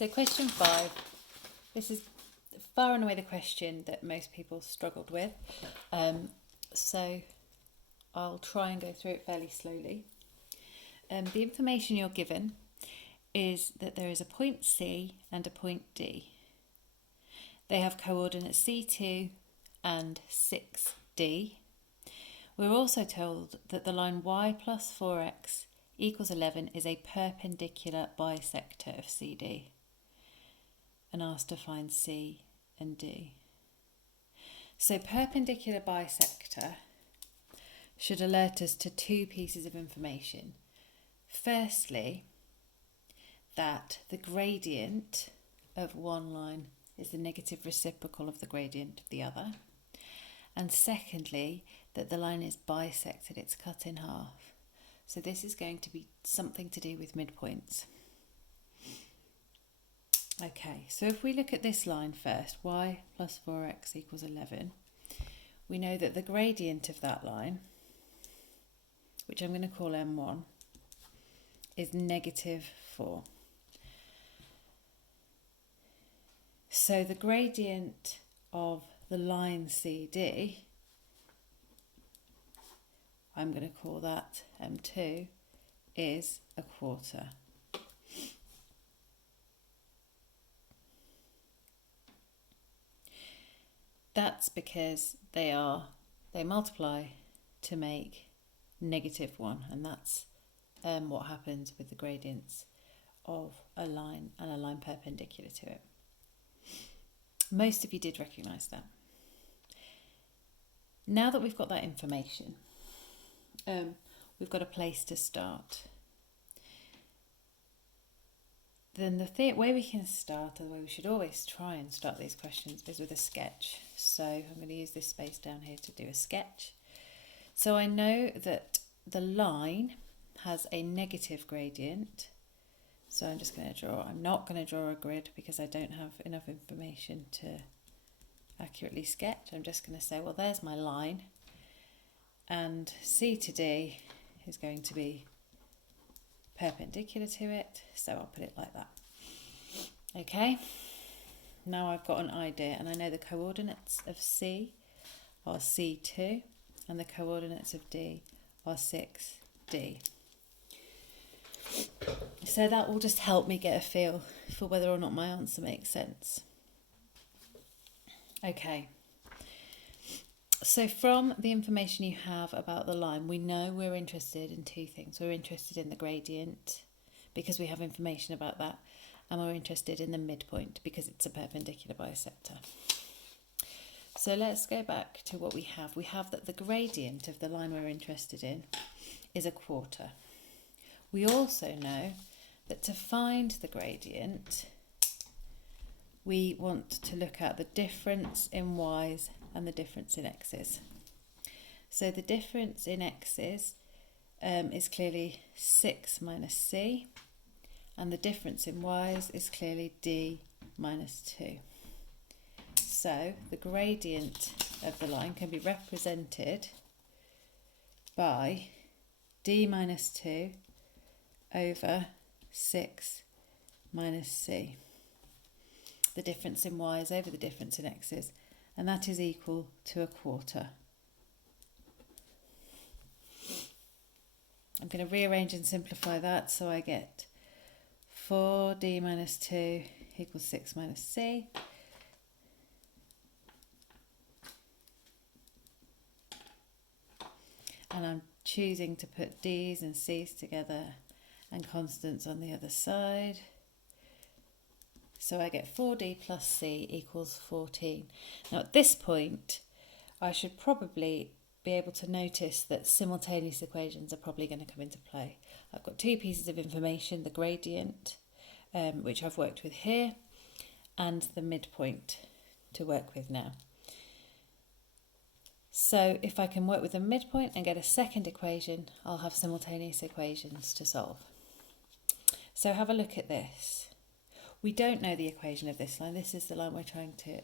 So question 5, this is far and away the question that most people struggled with. So I'll try and go through it fairly slowly. The information you're given is that there is a point C and a point D. They have coordinates C2 and 6D. We're also told that the line y plus 4x equals 11 is a perpendicular bisector of CD, and asked to find C and D. So perpendicular bisector should alert us to two pieces of information. Firstly, that the gradient of one line is the negative reciprocal of the gradient of the other. And secondly, that the line is bisected, it's cut in half. So this is going to be something to do with midpoints. Okay, so if we look at this line first, y plus 4x equals 11, we know that the gradient of that line, which I'm going to call M1, is negative 4. So the gradient of the line CD, I'm going to call that M2, is a quarter. That's because they multiply to make negative 1, and that's what happens with the gradients of a line and a line perpendicular to it. Most of you did recognise that. Now that we've got that information, we've got a place to start. Then the way we can start, or the way we should always try and start these questions, is with a sketch. So I'm going to use this space down here to do a sketch. So I know that the line has a negative gradient. So I'm just going to draw. I'm not going to draw a grid because I don't have enough information to accurately sketch. I'm just going to say, well, there's my line. And C to D is going to be perpendicular to it, so I'll put it like that. Okay, now I've got an idea, and I know the coordinates of C are C2 and the coordinates of D are 6D. So that will just help me get a feel for whether or not my answer makes sense. Okay, so from the information you have about the line, we know we're interested in two things. We're interested in the gradient because we have information about that, and we're interested in the midpoint because it's a perpendicular bisector. So let's go back to what we have. We have that the gradient of the line we're interested in is a quarter. We also know that to find the gradient, we want to look at the difference in y's and the difference in x's. So the difference in x's is clearly 6 minus c, and the difference in y's is clearly d minus 2. So the gradient of the line can be represented by d minus 2 over 6 minus c. The difference in y's over the difference in x's, and that is equal to a quarter. I'm going to rearrange and simplify that, so I get 4d minus 2 equals 6 minus c. And I'm choosing to put d's and c's together and constants on the other side. So I get 4d plus c equals 14. Now at this point, I should probably be able to notice that simultaneous equations are probably going to come into play. I've got two pieces of information, the gradient, which I've worked with here, and the midpoint to work with now. So if I can work with the midpoint and get a second equation, I'll have simultaneous equations to solve. So have a look at this. We don't know the equation of this line. This is the line we're trying to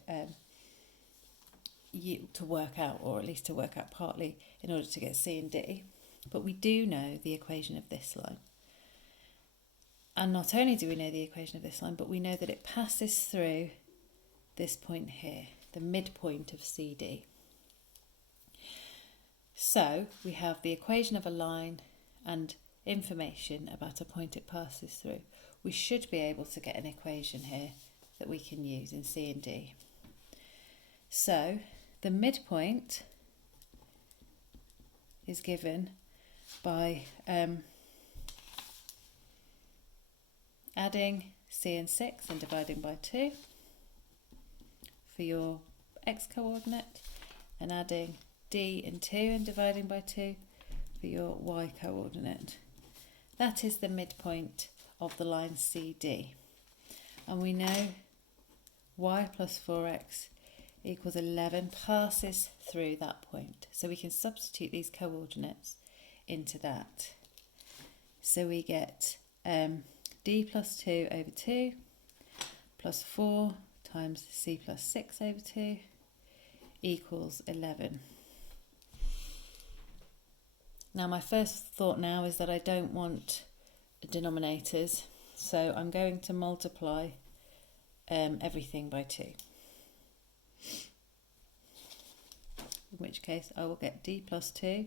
work out, or at least to work out partly in order to get C and D. But we do know the equation of this line. And not only do we know the equation of this line, but we know that it passes through this point here, the midpoint of CD. So we have the equation of a line and information about a point it passes through. We should be able to get an equation here that we can use in C and D. So the midpoint is given by adding C and 6 and dividing by 2 for your x coordinate, and adding D and 2 and dividing by 2 for your y coordinate. That is the midpoint of the line CD. And we know y plus 4x equals 11 passes through that point. So we can substitute these coordinates into that. So we get D plus 2 over 2 plus 4 times C plus 6 over 2 equals 11. Now my first thought now is that I don't want denominators, so I'm going to multiply everything by 2. In which case I will get D plus 2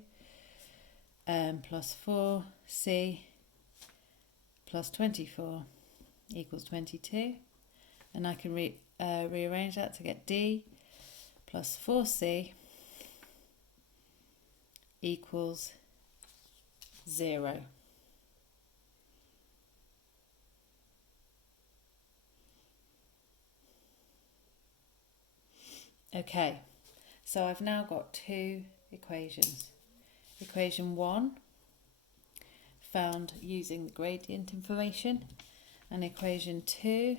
plus 4C plus 24 equals 22. And I can rearrange that to get D plus 4C equals 0. Okay, so I've now got two equations. Equation 1 found using the gradient information, and equation 2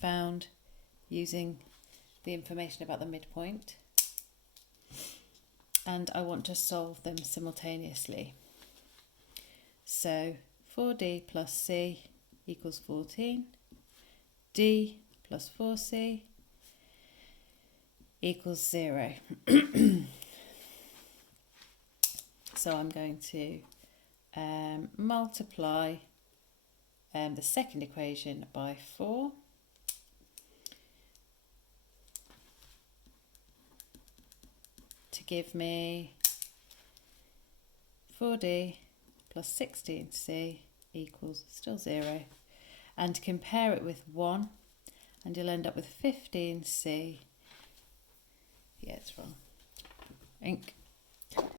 found using the information about the midpoint, and I want to solve them simultaneously. So 4D plus C equals 14, D plus 4C equals 0. So I'm going to multiply the second equation by 4 to give me 4D plus 16C equals still 0, and compare it with 1 and you'll end up with 15C. Yeah, it's wrong. Ink.